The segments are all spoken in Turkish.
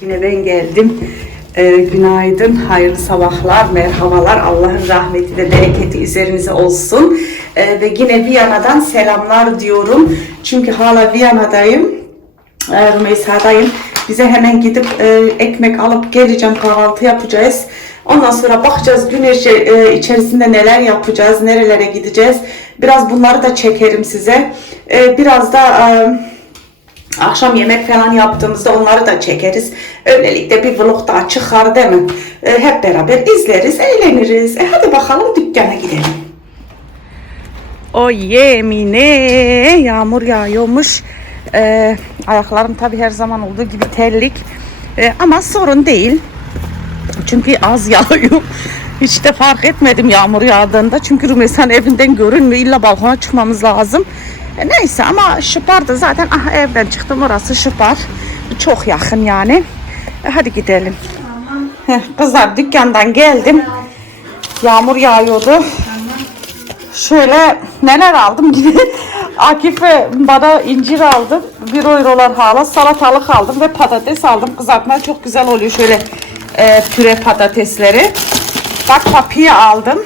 Yine ben geldim. Ee, günaydın, hayırlı sabahlar, merhabalar. Allah'ın rahmeti ve bereketi üzerinize olsun. Ee, ve yine Viyana'dan selamlar diyorum. Çünkü hala Viyana'dayım. Ee. Bize hemen gidip e, ekmek alıp geleceğim, kahvaltı yapacağız. Ondan sonra bakacağız gün içi- e, içerisinde neler yapacağız, nerelere gideceğiz. Biraz bunları da çekerim size. Ee, biraz da... E, Akşam yemek falan yaptığımızda onları da çekeriz. Öylelikle bir vlog daha çıkar değil mi? Ee, hep beraber izleriz, eğleniriz. E hadi bakalım dükkana gidelim. O yemine yağmur yağıyormuş. Ee, ayaklarım tabii her zaman olduğu gibi terlik. Ee, ama sorun değil. Çünkü az yağıyor. Hiç de fark etmedim yağmur yağdığında. Çünkü Rümeysan evinden görünmüyor. İlla balkona çıkmamız lazım. E, neyse ama Şıpar da zaten ah, evden çıktım orası Şıpar. Çok yakın yani. E, hadi gidelim. Heh, kızlar dükkandan geldim. Yağmur yağıyordu. Şöyle neler aldım gibi. Akif'e bana incir aldım. 1 eurolar hala salatalık aldım ve patates aldım. Kızartma çok güzel oluyor şöyle e, püre patatesleri. Bak papiye aldım.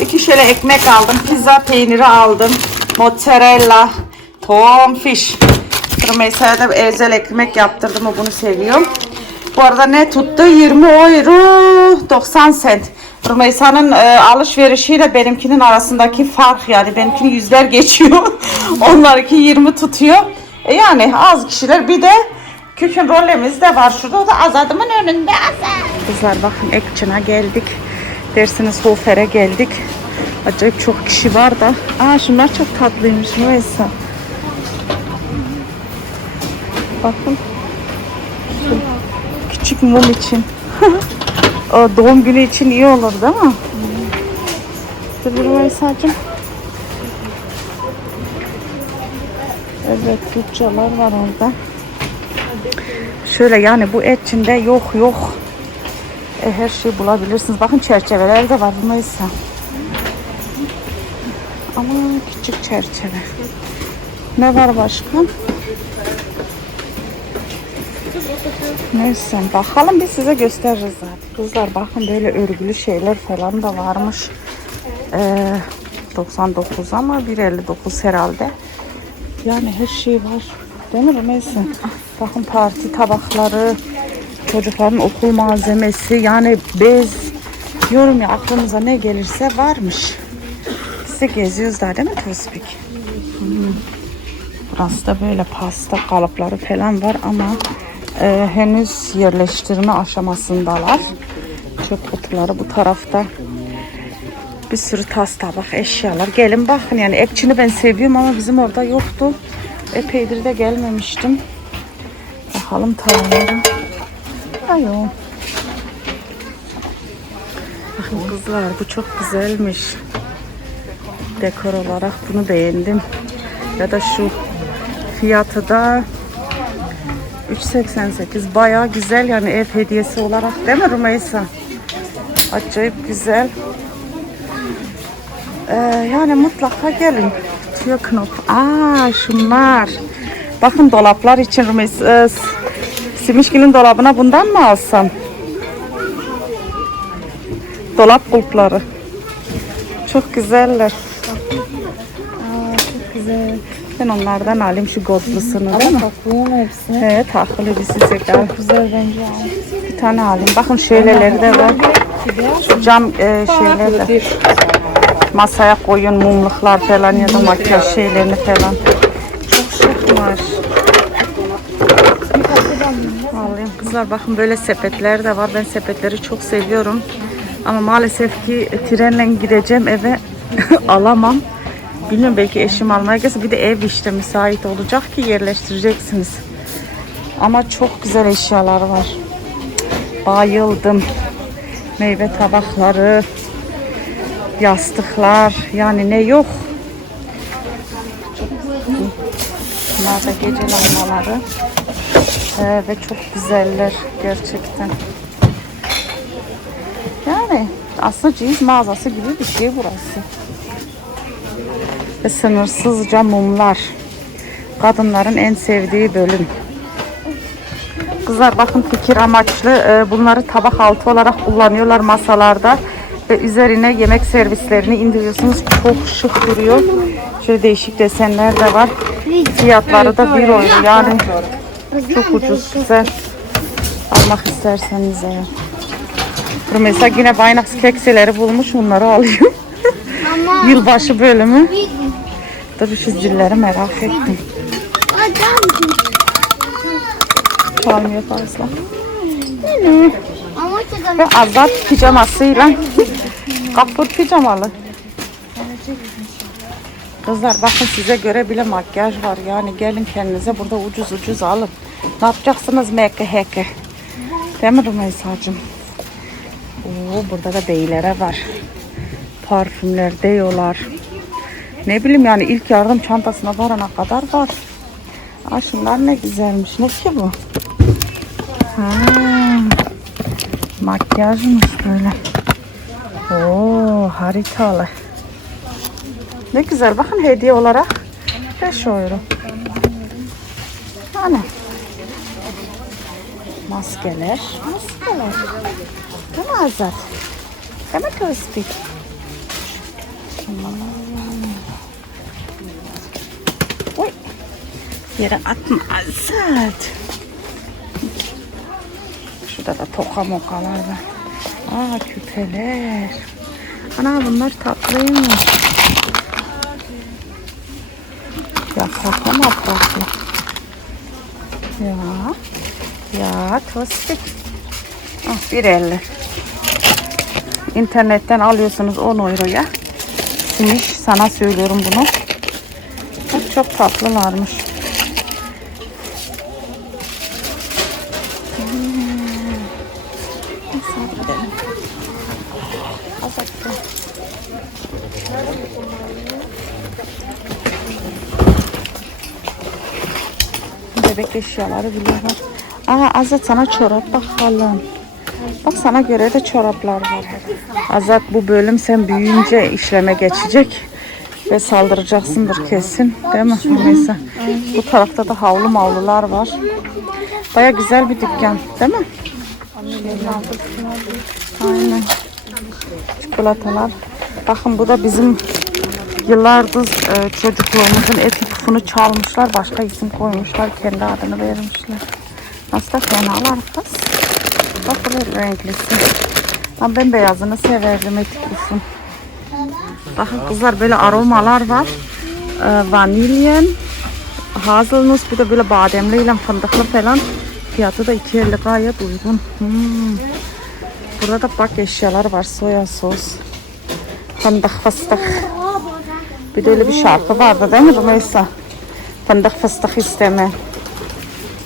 İki şöyle ekmek aldım. Pizza peyniri aldım. Mozzarella, tohum, fish. Rümeysa'ya da özel ekmek yaptırdım. O bunu seviyor. Bu arada ne tuttu? 20 euro 90 sent. Rümeysa'nın e, alışverişiyle benimkinin arasındaki fark yani benimkini yüzler geçiyor. Onlarınki 20 tutuyor. E, yani az kişiler bir de kükün rolemiz de var şurada. O da azadımın önünde azad. Kızlar bakın Ekçin'e geldik. Dersiniz Hofer'e geldik. Acayip çok kişi var da. Aa şunlar çok tatlıymış Rümeysa. Bakın. Şu küçük mum için. o doğum günü için iyi olur değil mi? Dur Rümeysa'cığım. Evet, bütçeler var orada. Şöyle yani bu etçinde yok yok. E, her şeyi bulabilirsiniz. Bakın çerçeveler de var Rümeysa. Ama küçük çerçeve. Ne var başka? Neyse bakalım biz size gösteririz zaten. Kızlar bakın böyle örgülü şeyler falan da varmış. Ee, 99 ama 1.59 herhalde. Yani her şey var. Değil mi Rümeysa? Bakın parti tabakları, çocukların okul malzemesi yani bez yorum ya aklımıza ne gelirse varmış. Biz de geziyoruz daha değil mi? Hmm. Burası da böyle pasta kalıpları falan var ama e, henüz yerleştirme aşamasındalar. Çöp kutuları bu tarafta. Bir sürü tas tabak eşyalar. Gelin bakın yani ekçini ben seviyorum ama bizim orada yoktu. Epeydir de gelmemiştim. Bakalım tavanlara. Ayo. Bakın kızlar bu çok güzelmiş. Dekor olarak bunu beğendim. Ya da şu fiyatı da 3.88 bayağı güzel yani ev hediyesi olarak değil mi Rümeysa? Acayip güzel. Ee, yani mutlaka gelin. Tüyo knop. Aa şunlar. Bakın dolaplar için Rümeysa. E, Simişgil'in dolabına bundan mı alsam? Dolap kulpları. Çok güzeller. Çok. Ben onlardan alayım şu godlusunu değil mi? Tatlıyım hepsi. Evet, takılı bir size Güzel bence. Bir tane alayım. Bakın şöyleleri de var. Şu cam e, şeyler de. Masaya koyun mumluklar falan ya da makyaj şeylerini falan. Çok şıkmış. Alayım. Kızlar bakın böyle sepetler de var. Ben sepetleri çok seviyorum. Ama maalesef ki trenle gideceğim eve alamam. Bilmiyorum belki eşim almaya gelse bir de ev işte müsait olacak ki yerleştireceksiniz. Ama çok güzel eşyalar var. Bayıldım. Meyve tabakları, yastıklar yani ne yok. Bunlar da gece lambaları. Ee, ve çok güzeller gerçekten. Yani aslında ceviz mağazası gibi bir şey burası. Ve sınırsızca mumlar. Kadınların en sevdiği bölüm. Kızlar bakın fikir amaçlı e, bunları tabak altı olarak kullanıyorlar masalarda ve üzerine yemek servislerini indiriyorsunuz. Çok şık duruyor. Şöyle değişik desenler de var. Fiyatları da 1 euro yani çok ucuz güzel. Almak isterseniz eğer. Mesela yine Baynax kekseleri bulmuş onları alıyor. Yılbaşı bölümü. Dur şu zilleri merak ettim. Çalmıyor fazla. Ve Azat pijamasıyla kapur pijamalı. Kızlar bakın size göre bile makyaj var. Yani gelin kendinize burada ucuz ucuz alın. Ne yapacaksınız meke heke? Değil mi Rümeysa'cığım? Oo, burada da beylere var. Parfümler, deyolar. Ne bileyim yani ilk yardım çantasına varana kadar var. Aa, şunlar ne güzelmiş. Ne ki bu? Ha, makyajmış böyle. Oo harikalı. Ne güzel. Bakın hediye olarak 5 euro. Hani? Maskeler. Maskeler. Değil mi Azat? Değil mi? Oy. Yere atma Azat. Şurada da toka mokalar var. Aa küpeler. Ana bunlar tatlıymış. Yapraklı mı yapraklı? Ya. Ya tostik. Ah, bir elli. İnternetten alıyorsunuz 10 euroya. Simiş sana söylüyorum bunu. Bak, çok tatlılarmış. Bebek eşyaları biliyorlar. Aa Azat sana çorap bakalım. Bak sana göre de çoraplar var. Azat bu bölüm sen büyüyünce işleme geçecek. Ve saldıracaksındır kesin. Değil mi? Neyse. Bu tarafta da havlu mavlular var. Baya güzel bir dükkan. Değil mi? Aynen. Çikolatalar. Bakın bu da bizim yıllardır e, çocukluğumuzun eti çalmışlar. Başka isim koymuşlar. Kendi adını vermişler. Nasıl da fenalar kız. Bak bu renklisi. Ben bembeyazını severdim eti pufun. Bakın kızlar böyle aromalar var. E, vanilyen, hazelnut bir de böyle bademliyle fındıklı falan. Fiyatı da 2.50 gayet uygun. Hmm. Burada da bak eşyalar var. Soya sos. Fındık fıstık. Bir de öyle bir şarkı vardı değil mi Rümeysa? Fındık fıstık isteme.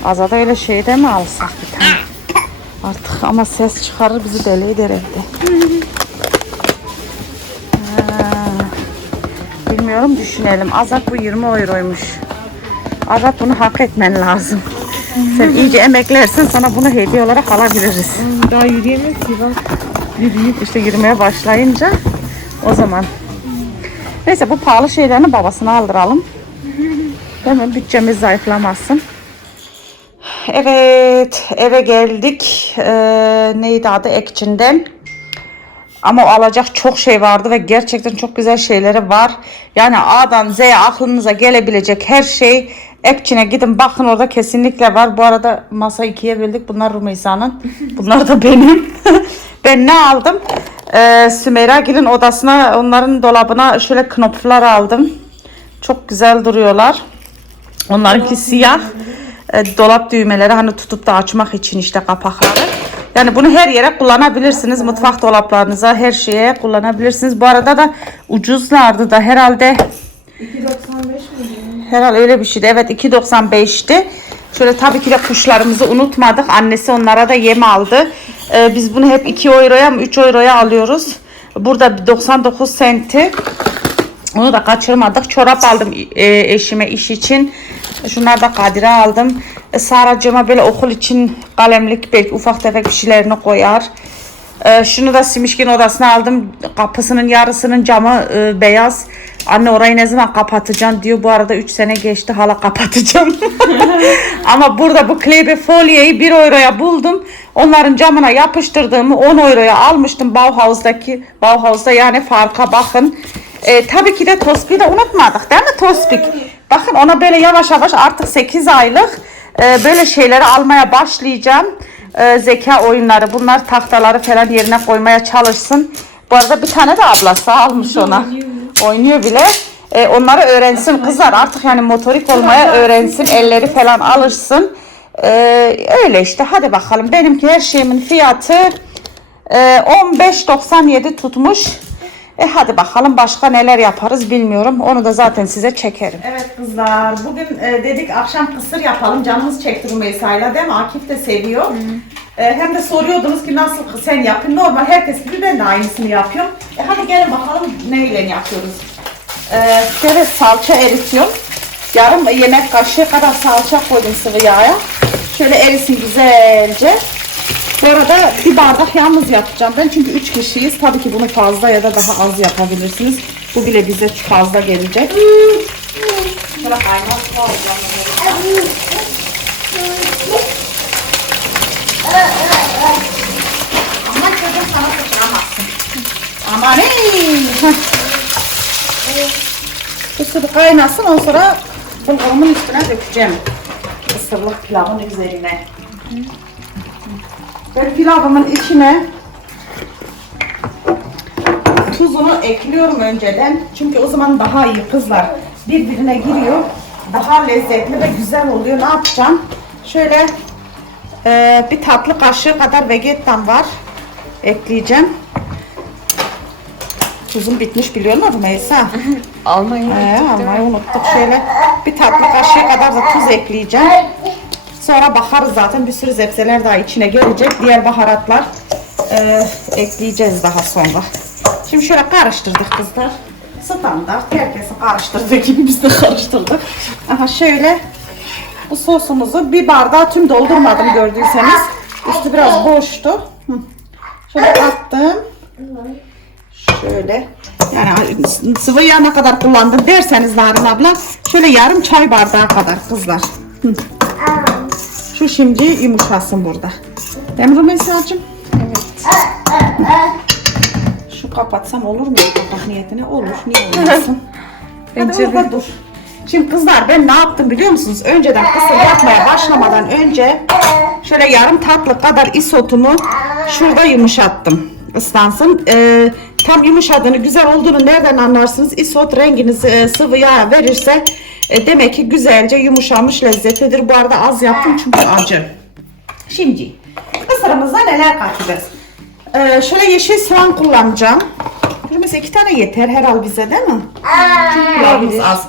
Azada öyle şey de mi alsak? Artık ama ses çıkarır bizi deli eder evde. Ha, Bilmiyorum düşünelim. Azat bu 20 euroymuş. Azat bunu hak etmen lazım. Sen iyice emeklersen sana bunu hediye olarak alabiliriz. Daha yürüyemez ki bak. Yürüyüp işte yürümeye başlayınca o zaman. Neyse bu pahalı şeylerini babasına aldıralım. Mi? Bütçemiz zayıflamasın. Evet eve geldik. Ee, neydi adı Ekçin'den. Ama o alacak çok şey vardı ve gerçekten çok güzel şeyleri var. Yani A'dan Z'ye aklınıza gelebilecek her şey Ekçin'e gidin bakın orada kesinlikle var. Bu arada masa ikiye böldük. Bunlar Rumeysa'nın. Bunlar da benim. ben ne aldım? Ee, Sümeyra Gil'in odasına onların dolabına şöyle knopflar aldım. Çok güzel duruyorlar. Onlarınki siyah. E, dolap düğmeleri hani tutup da açmak için işte kapakları. Yani bunu her yere kullanabilirsiniz. Mutfak dolaplarınıza her şeye kullanabilirsiniz. Bu arada da ucuzlardı da herhalde 2.95 mi? Herhalde öyle bir şeydi. Evet 2.95'ti. Şöyle tabii ki de kuşlarımızı unutmadık. Annesi onlara da yem aldı. Ee, biz bunu hep 2 euroya mı 3 euroya alıyoruz. Burada 99 senti. Onu da kaçırmadık. Çorap aldım e, eşime iş için. Şunlar da Kadir'e aldım. E, Saracığıma böyle okul için kalemlik belki ufak tefek bir şeylerini koyar. E, şunu da Simişkin odasına aldım. Kapısının yarısının camı e, beyaz. Anne orayı ne zaman kapatacaksın diyor. Bu arada 3 sene geçti hala kapatacağım. Ama burada bu klebe folyeyi 1 euroya buldum. Onların camına yapıştırdığımı 10 euroya almıştım Bauhaus'daki. Bauhaus'da yani farka bakın. Ee, tabii ki de Tospik'i de unutmadık değil mi Tospik? Bakın ona böyle yavaş yavaş artık 8 aylık e, böyle şeyleri almaya başlayacağım. E, zeka oyunları bunlar tahtaları falan yerine koymaya çalışsın. Bu arada bir tane de ablası almış ona. Oynuyor bile. E, onları öğrensin kızlar artık yani motorik olmaya öğrensin. Elleri falan alışsın. E, öyle işte hadi bakalım. Benimki her şeyimin fiyatı e, 15.97 tutmuş. E hadi bakalım başka neler yaparız bilmiyorum. Onu da zaten size çekerim. Evet kızlar bugün e, dedik akşam kısır yapalım. Canımız çekti Rümeysa'yla değil mi? Akif de seviyor. E, hem de soruyordunuz ki nasıl sen yapın. Normal herkes gibi ben de aynısını yapıyorum. E hadi gelin bakalım neyle yapıyoruz. E, şöyle salça eritiyorum. Yarım yemek kaşığı kadar salça koydum sıvı yağa. Şöyle erisin güzelce. Bu arada bir bardak yalnız yapacağım ben çünkü 3 kişiyiz. Tabii ki bunu fazla ya da daha az yapabilirsiniz. Bu bile bize fazla gelecek. Aman çocuğum sana sıçramazsın. Aman ey. Su kaynasın ondan sonra bulgurumun üstüne dökeceğim. Isırlık pilavın üzerine. Ben pilavımın içine tuzunu ekliyorum önceden. Çünkü o zaman daha iyi kızlar. Birbirine giriyor. Daha lezzetli ve güzel oluyor. Ne yapacağım? Şöyle e, bir tatlı kaşığı kadar vegetam var. Ekleyeceğim. Tuzum bitmiş biliyor musun Meysa? Almayı Ee, almayı unuttuk. Şöyle bir tatlı kaşığı kadar da tuz ekleyeceğim. Sonra bakarız zaten bir sürü zepseler daha içine gelecek. Diğer baharatlar e, ekleyeceğiz daha sonra. Şimdi şöyle karıştırdık kızlar. Standart herkesin karıştırdığı gibi biz de karıştırdık. Aha şöyle bu sosumuzu bir bardağa tüm doldurmadım gördüyseniz. Üstü biraz boştu. Şöyle attım. Şöyle yani sıvı yağ ne kadar kullandım derseniz Narin abla şöyle yarım çay bardağı kadar kızlar. Hı. Şu şimdi yumuşasın burada. Değil mi Rümeysa'cığım? Evet. Şu kapatsam olur mu? Kapak niyetine olur. Niye olmasın? Hadi orada dur. Şimdi kızlar ben ne yaptım biliyor musunuz? Önceden kısır yapmaya başlamadan önce şöyle yarım tatlı kadar isotumu şurada yumuşattım. Islansın. Ee, tam yumuşadığını, güzel olduğunu nereden anlarsınız? Isot renginiz e, sıvı yağ verirse e, demek ki güzelce yumuşamış lezzetlidir. Bu arada az yaptım çünkü acı. Şimdi kısırımıza neler katacağız? Ee, şöyle yeşil soğan kullanacağım. Şöyle Mesela iki tane yeter herhal bize değil mi? Çünkü az.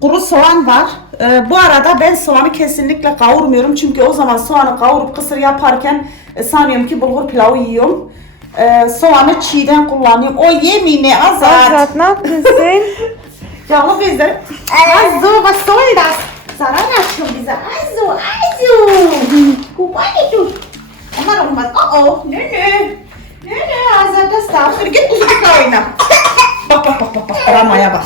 Kuru soğan var. Ee, bu arada ben soğanı kesinlikle kavurmuyorum. Çünkü o zaman soğanı kavurup kısır yaparken e, sanıyorum ki bulgur pilavı yiyorum. Ee, soğanı çiğden kullanıyorum. O yemini azat. Azat ne yaptın sen? Yağlı bezler. Also, was soll das? Açtın bize. Also, also. Guck mal du. Aman olmaz. Aa, nö nö. Nö nö, Azat das darf. Git uzakta oyna. Bak bak bak bak bak. Ramaya bak.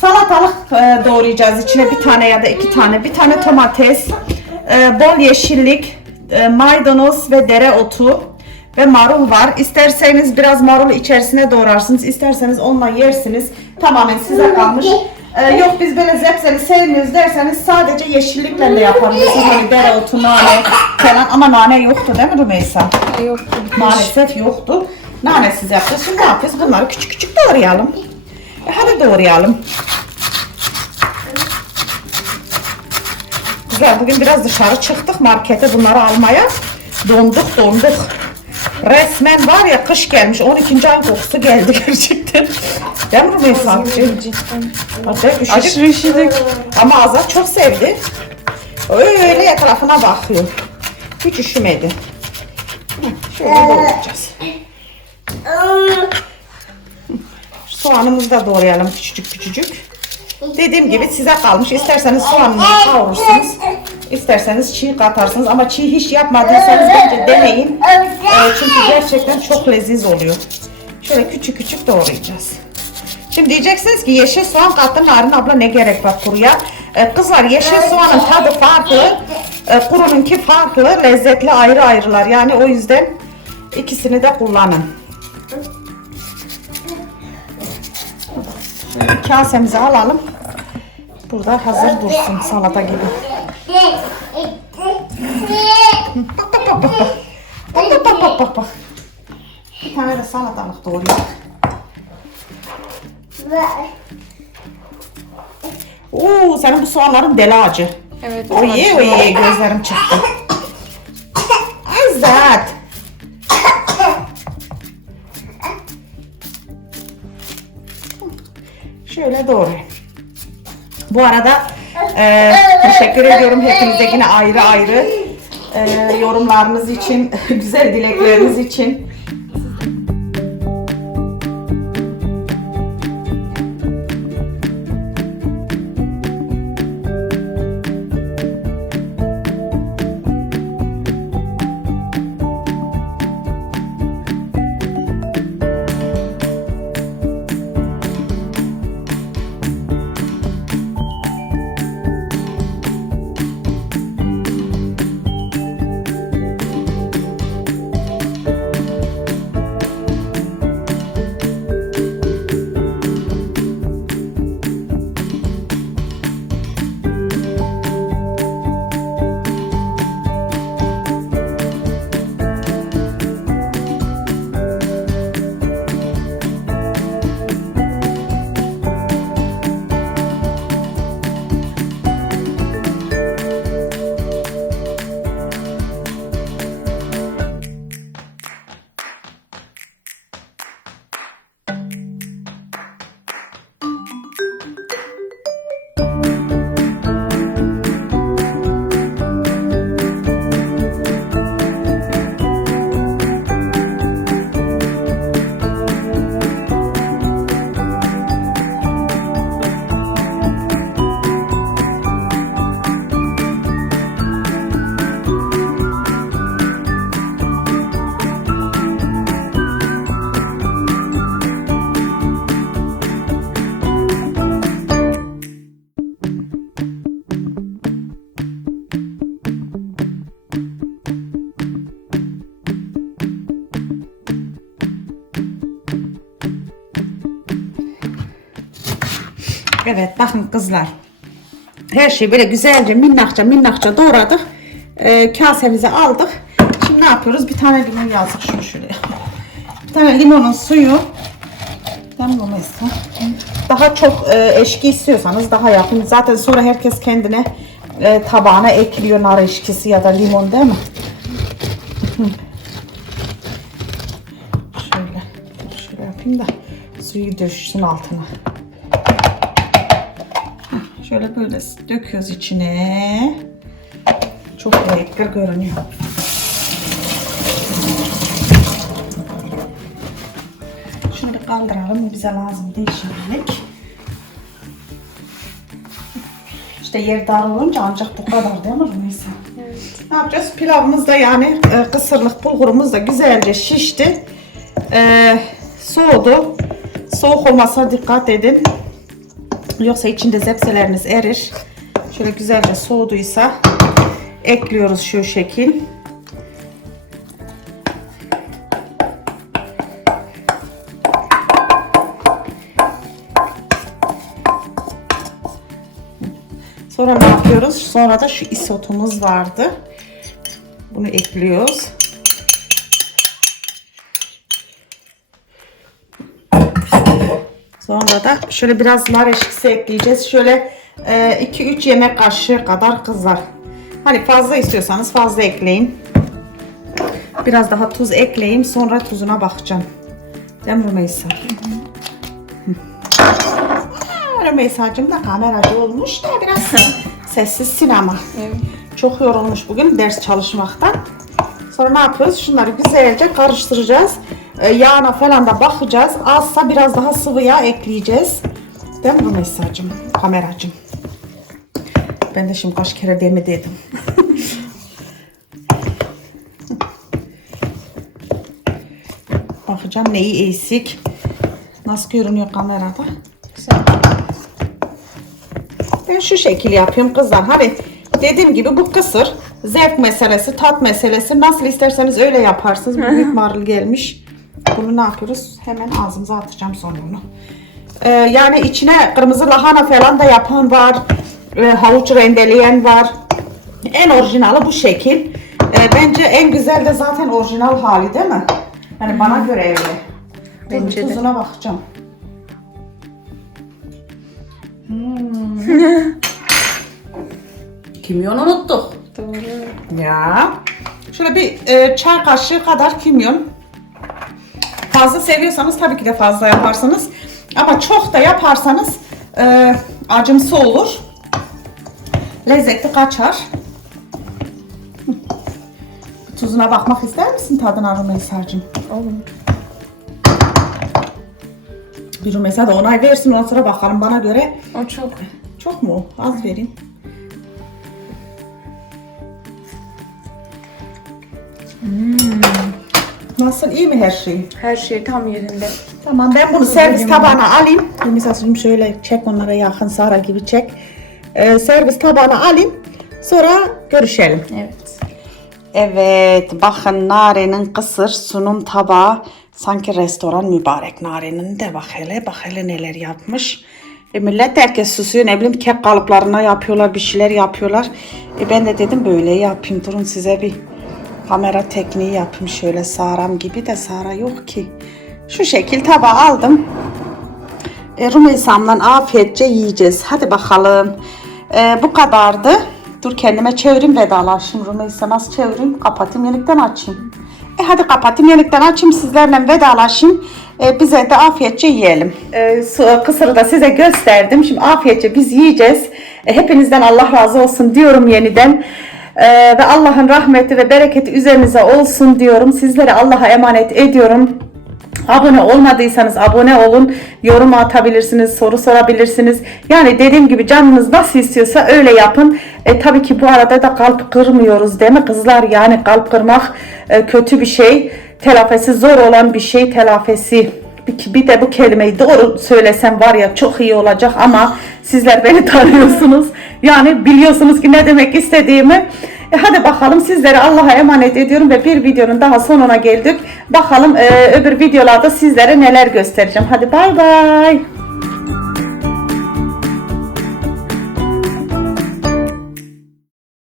Salatalık e, doğrayacağız içine bir tane ya da iki tane. Bir tane domates, e, bol yeşillik, e, maydanoz ve dereotu ve marul var. İsterseniz biraz marul içerisine doğrarsınız. isterseniz onunla yersiniz. Tamamen size kalmış. E, yok biz böyle zepseli sevmiyoruz derseniz sadece yeşillikle de yapabilirsiniz. Hani dereotu, nane falan ama nane yoktu değil mi Rümeysa? Yok. Maalesef yoktu. Nanesiz yapacağız. Şimdi ne yapıyoruz? Bunları küçük küçük doğrayalım. E hadi doğrayalım. Güzel. Bugün biraz dışarı çıktık markete bunları almaya. Donduk donduk. Resmen var ya kış gelmiş. 12. ay kokusu geldi gerçekten. Değil mi Rümeysa? Hadi üşüdük. Aşırı üşüdük. Ama Azat çok sevdi. Öyle etrafına bakıyor. Hiç üşümedi. Şöyle doğrayacağız. Soğanımızı da doğrayalım küçücük küçücük. Dediğim gibi size kalmış. İsterseniz soğanını kavurursunuz. isterseniz çiğ katarsınız. Ama çiğ hiç yapmadıysanız bence deneyin. Ee, çünkü gerçekten çok leziz oluyor. Şöyle küçük küçük doğrayacağız. Şimdi diyeceksiniz ki yeşil soğan kattın Narin abla ne gerek var kuruya? Ee, kızlar yeşil soğanın tadı farklı, e, kurununki farklı, lezzetli ayrı ayrılar. Yani o yüzden ikisini de kullanın. Kasemizi alalım. Burada hazır dursun salata gibi. Bak bak bak bak. bak. Bak bak bak bak bak. Bir tane de salatalık doğrayalım. Oo, senin bu soğanların deli acı. Evet. Oye oye gözlerim çıktı. Azat. Şöyle doğru. Bu arada e, teşekkür ediyorum hepinize yine ayrı ayrı e, yorumlarınız için, güzel dilekleriniz için. Evet bakın kızlar. Her şeyi böyle güzelce minnakça minnakça doğradık. Ee, kasemize aldık. Şimdi ne yapıyoruz? Bir tane limon yazdık şunu şuraya. Bir tane limonun suyu. Daha çok e, eşki istiyorsanız daha yapın. Zaten sonra herkes kendine e, tabağına ekliyor nar eşkisi ya da limon değil mi? Şöyle, şöyle yapayım da suyu düşsün altına. Şöyle böyle döküyoruz içine. Çok renkli görünüyor. Şunu bir kaldıralım. Bize lazım değil şimdilik. İşte yer dar olunca ancak bu kadar değil mi Rümeysa? Ne yapacağız? Pilavımız da yani e, kısırlık bulgurumuz da güzelce şişti. E, soğudu. Soğuk olmasına dikkat edin. Yoksa içinde zepseleriniz erir. Şöyle güzelce soğuduysa ekliyoruz şu şekil. Sonra ne yapıyoruz? Sonra da şu isotumuz vardı. Bunu ekliyoruz. Sonra da şöyle biraz nar eşkisi ekleyeceğiz. Şöyle 2-3 yemek kaşığı kadar kızar. Hani fazla istiyorsanız fazla ekleyin. Biraz daha tuz ekleyeyim. Sonra tuzuna bakacağım. Değil mi Rümeysa? Rümeysa'cığım da kameracı olmuş da biraz sessiz sinema. Evet. Çok yorulmuş bugün ders çalışmaktan. Sonra ne yapıyoruz? Şunları güzelce karıştıracağız. Ee, yağına falan da bakacağız. Azsa biraz daha sıvı yağ ekleyeceğiz. Değil mi Rümeysa'cığım? Kameracığım. Ben de şimdi kaç kere demi dedim. Bakacağım neyi eksik. Nasıl görünüyor kamerada? Ben şu şekil yapıyorum kızlar. Hani dediğim gibi bu kısır. Zevk meselesi, tat meselesi. Nasıl isterseniz öyle yaparsınız. Büyük marul gelmiş. Bunu ne yapıyoruz? Hemen ağzımıza atacağım sonunu. Ee, yani içine kırmızı lahana falan da yapan var. Ee, havuç rendeleyen var. En orijinali bu şekil. Ee, bence en güzel de zaten orijinal hali değil mi? Yani bana göre öyle. Dur, Bence de. tuzuna bakacağım. Hmm. Kimyon unuttuk. Doğru. Ya. Şöyle bir e, çay kaşığı kadar kimyon. Fazla seviyorsanız tabii ki de fazla yaparsınız. Ama çok da yaparsanız e, acımsı olur. Lezzeti kaçar. Tuzuna bakmak ister misin tadına Rümeysa'cığım? Olur. Bir Rümeysa da onay versin ondan sonra bakalım bana göre. O çok. Çok mu? Az vereyim. Nasıl iyi mi her şey? Her şey tam yerinde. Tamam ben bunu servis tabağına alayım. Misafirim şöyle çek onlara yakın Sara gibi çek. Ee, servis tabağına alayım. Sonra görüşelim. Evet. Evet bakın Nare'nin kısır sunum tabağı. Sanki restoran mübarek Nare'nin de bak hele bak hele neler yapmış. E millet herkes susuyor ne bileyim kek kalıplarına yapıyorlar bir şeyler yapıyorlar. E ben de dedim böyle yapayım durun size bir kamera tekniği yapayım şöyle Sara'm gibi de Sara yok ki. Şu şekil tabağı aldım. E, Rümeysa'mla afiyetçe yiyeceğiz. Hadi bakalım. E, bu kadardı. Dur kendime çevireyim vedalaşayım. Rümeysa nasıl çevireyim? Kapatayım yenikten açayım. E hadi kapatayım yenikten açayım sizlerle vedalaşayım. E, bize de afiyetçe yiyelim. E, su- kısırı da size gösterdim. Şimdi afiyetçe biz yiyeceğiz. E, hepinizden Allah razı olsun diyorum yeniden. E, ve Allah'ın rahmeti ve bereketi üzerinize olsun diyorum. Sizleri Allah'a emanet ediyorum. Abone olmadıysanız abone olun. Yorum atabilirsiniz, soru sorabilirsiniz. Yani dediğim gibi canınız nasıl istiyorsa öyle yapın. E, tabii ki bu arada da kalp kırmıyoruz değil mi kızlar? Yani kalp kırmak e, kötü bir şey. Telafisi zor olan bir şey. Telafisi bir, bir de bu kelimeyi doğru söylesem var ya çok iyi olacak ama sizler beni tanıyorsunuz. Yani biliyorsunuz ki ne demek istediğimi. E hadi bakalım sizleri Allah'a emanet ediyorum ve bir videonun daha sonuna geldik. Bakalım e, öbür videolarda sizlere neler göstereceğim. Hadi bay bay.